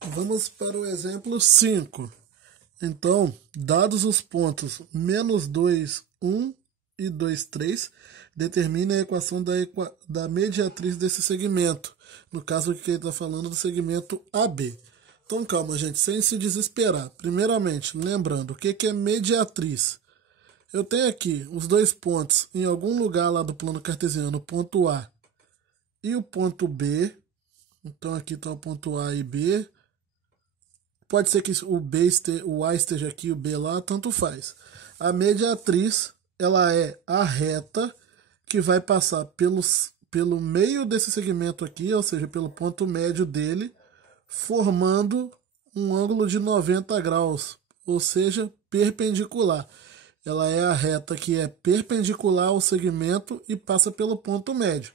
Vamos para o exemplo 5. Então, dados os pontos -2, 1 e 2, 3, determine a equação da mediatriz desse segmento. No caso aqui ele está falando do segmento AB. Então calma, gente, sem se desesperar. Primeiramente, lembrando, o que é mediatriz? Eu tenho aqui os dois pontos em algum lugar lá do plano cartesiano, o ponto A e o ponto B. Então aqui está o ponto A e B. Pode ser que o A esteja aqui e o B lá, tanto faz. A mediatriz, ela é a reta que vai passar pelo meio desse segmento aqui, ou seja, pelo ponto médio dele, formando um ângulo de 90 graus, ou seja, perpendicular. Ela é a reta que é perpendicular ao segmento e passa pelo ponto médio.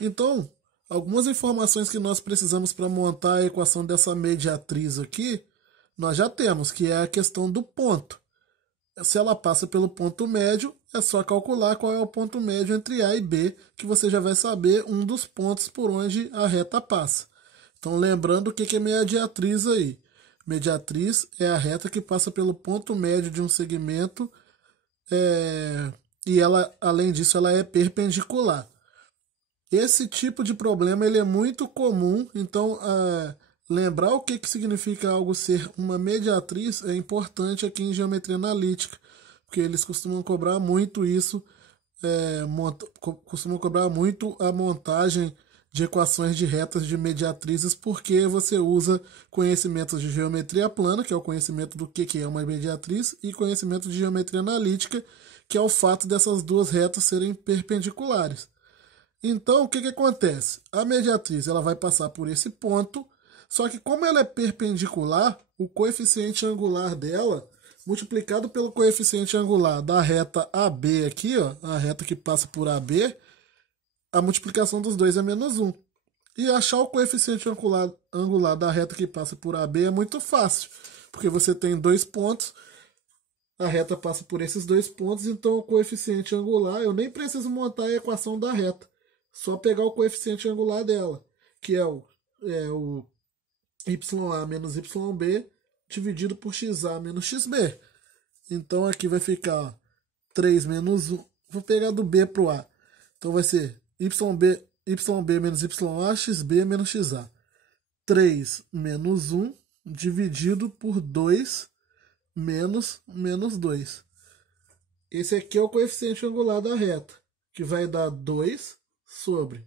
Então, algumas informações que nós precisamos para montar a equação dessa mediatriz aqui, nós já temos, que é a questão do ponto. Se ela passa pelo ponto médio, é só calcular qual é o ponto médio entre A e B, que você já vai saber um dos pontos por onde a reta passa. Então, lembrando o que é mediatriz aí. Mediatriz é a reta que passa pelo ponto médio de um segmento e ela, além disso, ela é perpendicular. Esse tipo de problema ele é muito comum, então lembrar o que significa algo ser uma mediatriz é importante aqui em geometria analítica, porque eles costumam cobrar muito isso, costumam cobrar muito a montagem de equações de retas de mediatrizes, porque você usa conhecimentos de geometria plana, que é o conhecimento do que é uma mediatriz, e conhecimento de geometria analítica, que é o fato dessas duas retas serem perpendiculares. Então, o que acontece? A mediatriz ela vai passar por esse ponto, só que como ela é perpendicular, o coeficiente angular dela, multiplicado pelo coeficiente angular da reta AB aqui, ó, a reta que passa por AB, a multiplicação dos dois é -1. E achar o coeficiente angular da reta que passa por AB é muito fácil, porque você tem dois pontos, a reta passa por esses dois pontos, então o coeficiente angular, eu nem preciso montar a equação da reta, só pegar o coeficiente angular dela, que é o YA menos YB dividido por XA menos XB. Então aqui vai ficar 3 menos 1. Vou pegar do B para o A. Então vai ser YB menos YA, XB menos XA. 3 menos 1 dividido por 2 menos 2. Esse aqui é o coeficiente angular da reta, que vai dar 2 sobre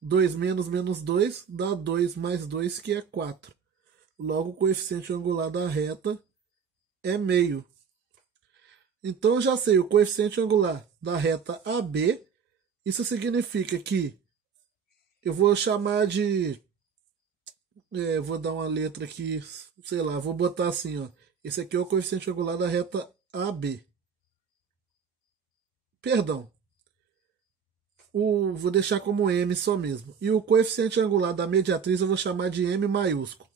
2 menos 2 dá 2 mais 2, que é 4. Logo, o coeficiente angular da reta é meio. Então, eu já sei o coeficiente angular da reta AB. Isso significa que eu vou chamar de... vou dar uma letra aqui, sei lá, vou botar assim, ó. Esse aqui é o coeficiente angular da reta AB. Perdão, vou deixar como M só mesmo. E o coeficiente angular da mediatriz eu vou chamar de M maiúsculo.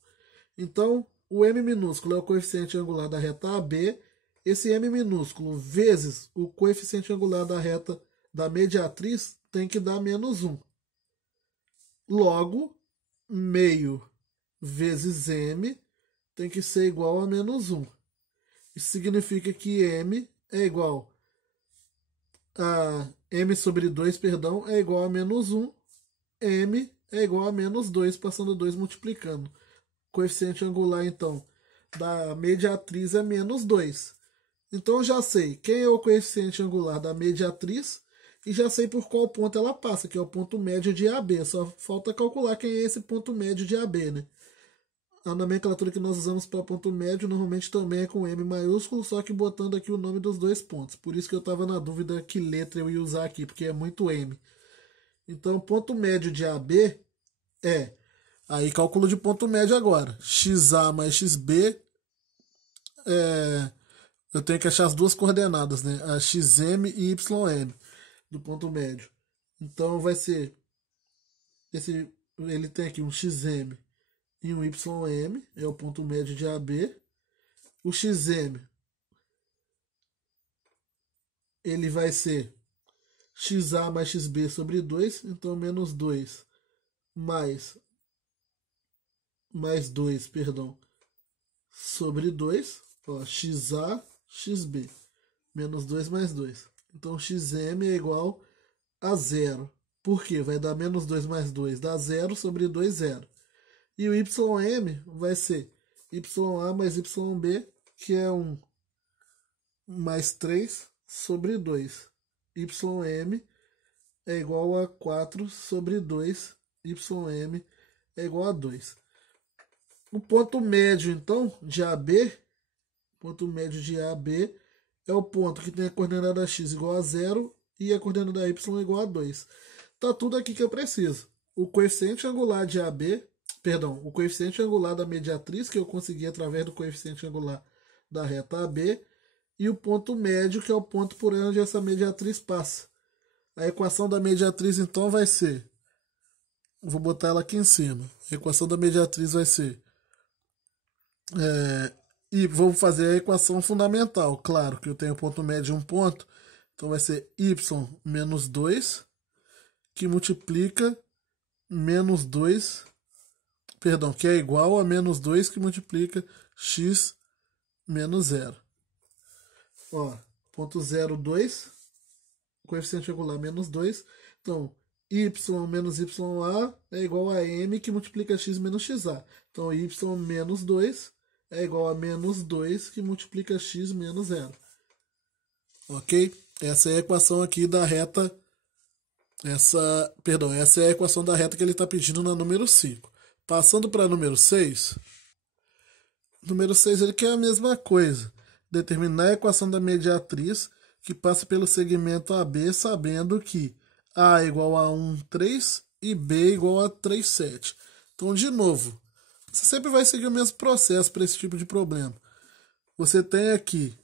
Então, o M minúsculo é o coeficiente angular da reta AB. Esse M minúsculo vezes o coeficiente angular da reta da mediatriz tem que dar -1. Logo, meio vezes M tem que ser igual a -1. Isso significa que M é igual a M sobre 2, perdão, é igual a -1. M é igual a -2, passando 2 multiplicando. Coeficiente angular, então, da mediatriz é -2. Então, eu já sei quem é o coeficiente angular da mediatriz e já sei por qual ponto ela passa, que é o ponto médio de AB. Só falta calcular quem é esse ponto médio de AB, né? A nomenclatura que nós usamos para ponto médio normalmente também é com M maiúsculo, só que botando aqui o nome dos dois pontos. Por isso que eu estava na dúvida que letra eu ia usar aqui, porque é muito M. Então, ponto médio de AB é... Aí, cálculo de ponto médio agora. XA mais XB, eu tenho que achar as duas coordenadas, né? A XM e YM do ponto médio. Então, vai ser... ele tem aqui um XM e um YM, é o ponto médio de AB. O XM, ele vai ser XA mais XB sobre 2, então -2 mais mais 2, perdão, sobre 2, ó, XA, XB, menos 2 mais 2. Então, XM é igual a 0. Por quê? Vai dar menos 2 mais 2, dá 0 sobre 2, 0. E o YM vai ser YA mais YB, que é 1 mais 3 sobre 2. YM é igual a 4 sobre 2. YM é igual a 2. O ponto médio, então, de AB, ponto médio de AB é o ponto que tem a coordenada x igual a 0 e a coordenada y igual a 2. Tá tudo aqui que eu preciso. O coeficiente angular de AB, perdão, o coeficiente angular da mediatriz, que eu consegui através do coeficiente angular da reta AB, e o ponto médio, que é o ponto por onde essa mediatriz passa. A equação da mediatriz, então, vai ser... Vou botar ela aqui em cima. A equação da mediatriz vai ser... e vou fazer a equação fundamental. Claro que eu tenho ponto médio e um ponto. Então vai ser y menos 2, que multiplica menos 2, perdão, que é igual a menos 2 que multiplica x menos 0. Ó, ponto 0, 2, coeficiente angular menos 2. Então, y menos ya é igual a m que multiplica x menos xa. Então, y menos 2 é igual a menos 2 que multiplica x menos 0. Ok? Essa é a equação aqui da reta. Essa é a equação da reta que ele está pedindo na número 5. Passando para número 6. Número 6 ele quer a mesma coisa. Determinar a equação da mediatriz que passa pelo segmento AB, sabendo que A é igual a 1,3 e B é igual a 3,7. Então, de novo, você sempre vai seguir o mesmo processo para esse tipo de problema. Você tem aqui,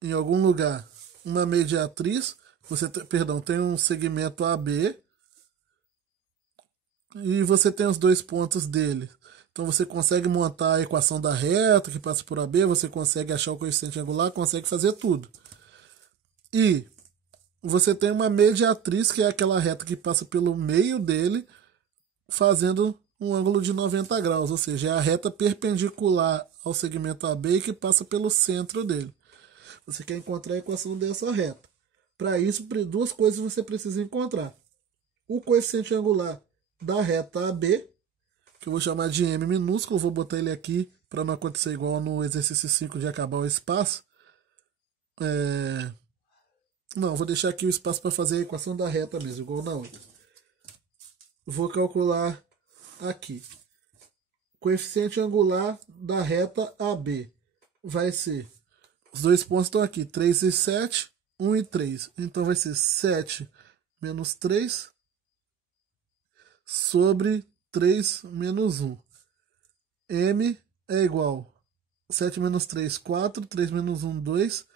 em algum lugar, uma mediatriz, tem um segmento AB e você tem os dois pontos dele. Então você consegue montar a equação da reta que passa por AB, você consegue achar o coeficiente angular, consegue fazer tudo. E você tem uma mediatriz, que é aquela reta que passa pelo meio dele, fazendo um ângulo de 90 graus, ou seja, é a reta perpendicular ao segmento AB que passa pelo centro dele. Você quer encontrar a equação dessa reta. Para isso, duas coisas você precisa encontrar. O coeficiente angular da reta AB, que eu vou chamar de M minúsculo, vou botar ele aqui para não acontecer igual no exercício 5 de acabar o espaço. Não, vou deixar aqui o espaço para fazer a equação da reta mesmo, igual na outra. Vou calcular aqui. Coeficiente angular da reta AB vai ser... Os dois pontos estão aqui, 3 e 7, 1 e 3. Então vai ser 7 menos 3 sobre 3 menos 1. M é igual 7 menos 3, 4, 3 menos 1, 2.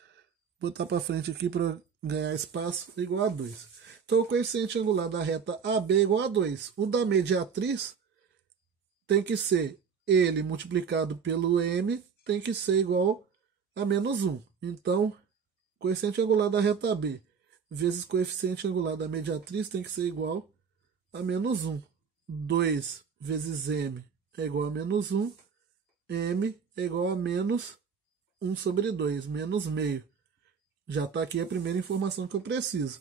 Vou botar para frente aqui para ganhar espaço, igual a 2. Então o coeficiente angular da reta AB é igual a 2. O da mediatriz tem que ser ele multiplicado pelo M, tem que ser igual a menos 1. Então, coeficiente angular da reta B vezes coeficiente angular da mediatriz tem que ser igual a menos 1. 2 vezes M é igual a menos 1. M é igual a menos 1 sobre 2, menos meio. Já está aqui a primeira informação que eu preciso.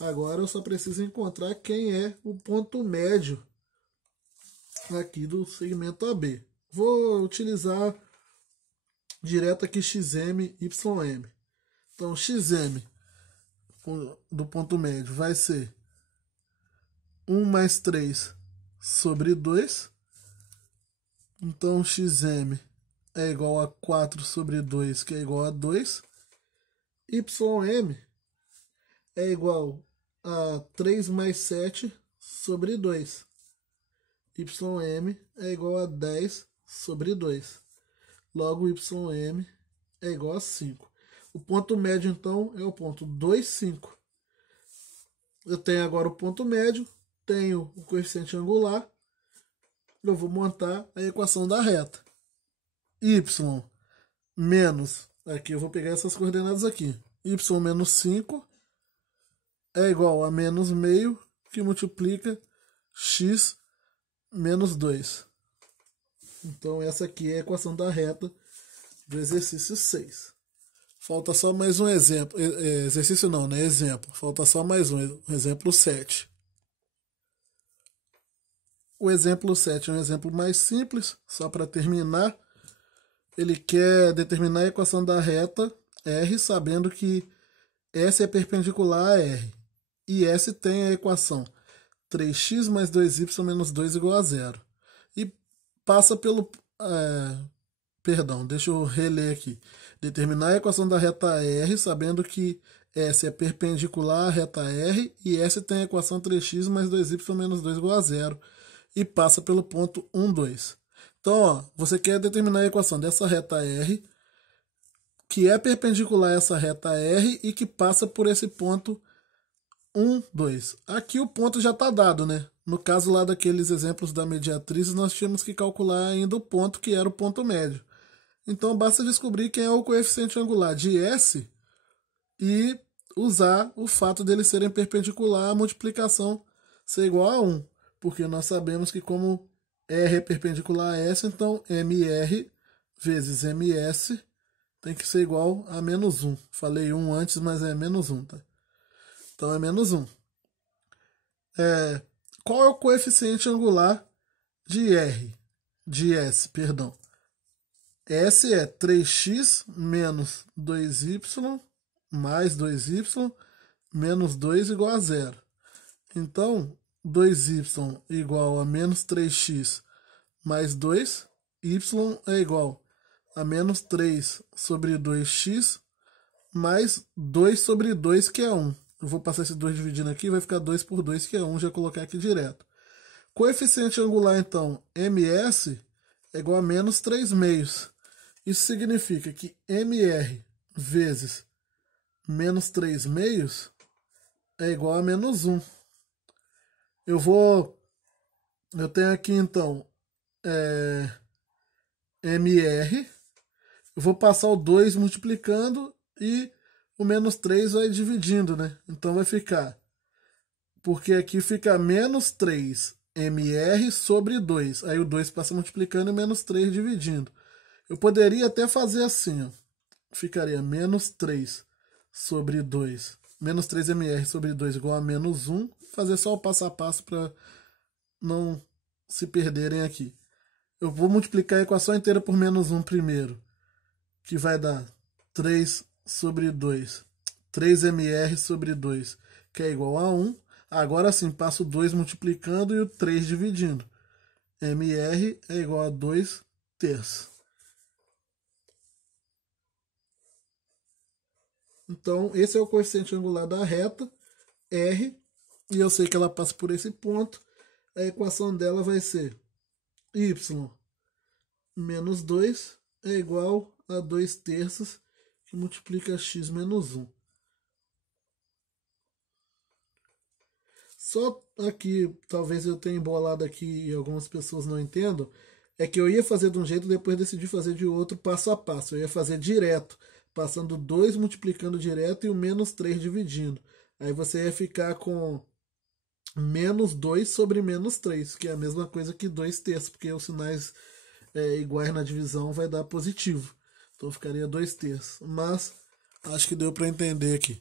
Agora eu só preciso encontrar quem é o ponto médio aqui do segmento AB. Vou utilizar direto aqui XM, YM. Então, XM do ponto médio vai ser 1 mais 3 sobre 2. Então, XM é igual a 4 sobre 2, que é igual a 2. YM é igual a 3 mais 7 sobre 2. YM é igual a 10 sobre 2. Logo, YM é igual a 5. O ponto médio, então, é o ponto 2, 5. Eu tenho agora o ponto médio, tenho o coeficiente angular. Eu vou montar a equação da reta. Y menos, aqui eu vou pegar essas coordenadas aqui. Y menos 5 é igual a menos meio, que multiplica x menos 2. Então essa aqui é a equação da reta do exercício 6. Falta só mais um exemplo. Exercício não, né? Exemplo. Falta só mais um. Exemplo 7. O exemplo 7 é um exemplo mais simples, só para terminar. Ele quer determinar a equação da reta R, sabendo que S é perpendicular a R. E S tem a equação 3x mais 2y menos 2 igual a 0. E passa pelo... Perdão, deixa eu reler aqui. Determinar a equação da reta R, sabendo que S é perpendicular à reta R e S tem a equação 3x mais 2y menos 2 igual a 0. E passa pelo ponto 1, 2. Então, ó, você quer determinar a equação dessa reta R, que é perpendicular a essa reta R e que passa por esse ponto 1, 2. Aqui o ponto já está dado, né? No caso lá daqueles exemplos da mediatriz, nós tínhamos que calcular ainda o ponto que era o ponto médio. Então basta descobrir quem é o coeficiente angular de S e usar o fato deles serem perpendicular, a multiplicação ser igual a 1. Porque nós sabemos que como R é perpendicular a S, então MR vezes MS tem que ser igual a menos 1. Falei 1 antes, mas é menos 1, tá? Então é menos 1. Qual é o coeficiente angular de R? De S, perdão. S é 3x menos 2y mais 2y menos 2 igual a 0. Então, 2y igual a menos 3x mais 2, y é igual a menos 3 sobre 2x mais 2 sobre 2, que é 1. Eu vou passar esse 2 dividindo aqui, vai ficar 2 por 2, que é 1, já colocar aqui direto. Coeficiente angular, então, MS é igual a menos 3 meios. Isso significa que MR vezes menos 3 meios é igual a menos 1. Eu tenho aqui, então, MR. Eu vou passar o 2 multiplicando e o menos 3 vai dividindo, né? Então vai ficar... Porque aqui fica menos 3 MR sobre 2. Aí o 2 passa multiplicando e menos 3 dividindo. Eu poderia até fazer assim, ó. Ficaria menos 3 sobre 2. Menos 3mr sobre 2 igual a menos 1. Fazer só o passo a passo para não se perderem aqui. Eu vou multiplicar a equação inteira por menos 1 primeiro. Que vai dar 3 sobre 2. 3mr sobre 2, que é igual a 1. Agora sim, passo o 2 multiplicando e o 3 dividindo. mr é igual a 2 terços. Então, esse é o coeficiente angular da reta R, e eu sei que ela passa por esse ponto. A equação dela vai ser y menos 2 é igual a 2 terços, que multiplica x menos 1. Só aqui, talvez eu tenha embolado aqui e algumas pessoas não entendam, é que eu ia fazer de um jeito e depois decidi fazer de outro passo a passo. Eu ia fazer direto, passando 2 multiplicando direto e o menos 3 dividindo. Aí você ia ficar com menos 2 sobre menos 3, que é a mesma coisa que 2 terços, porque os sinais iguais na divisão vai dar positivo. Então ficaria 2 terços. Mas acho que deu para entender aqui.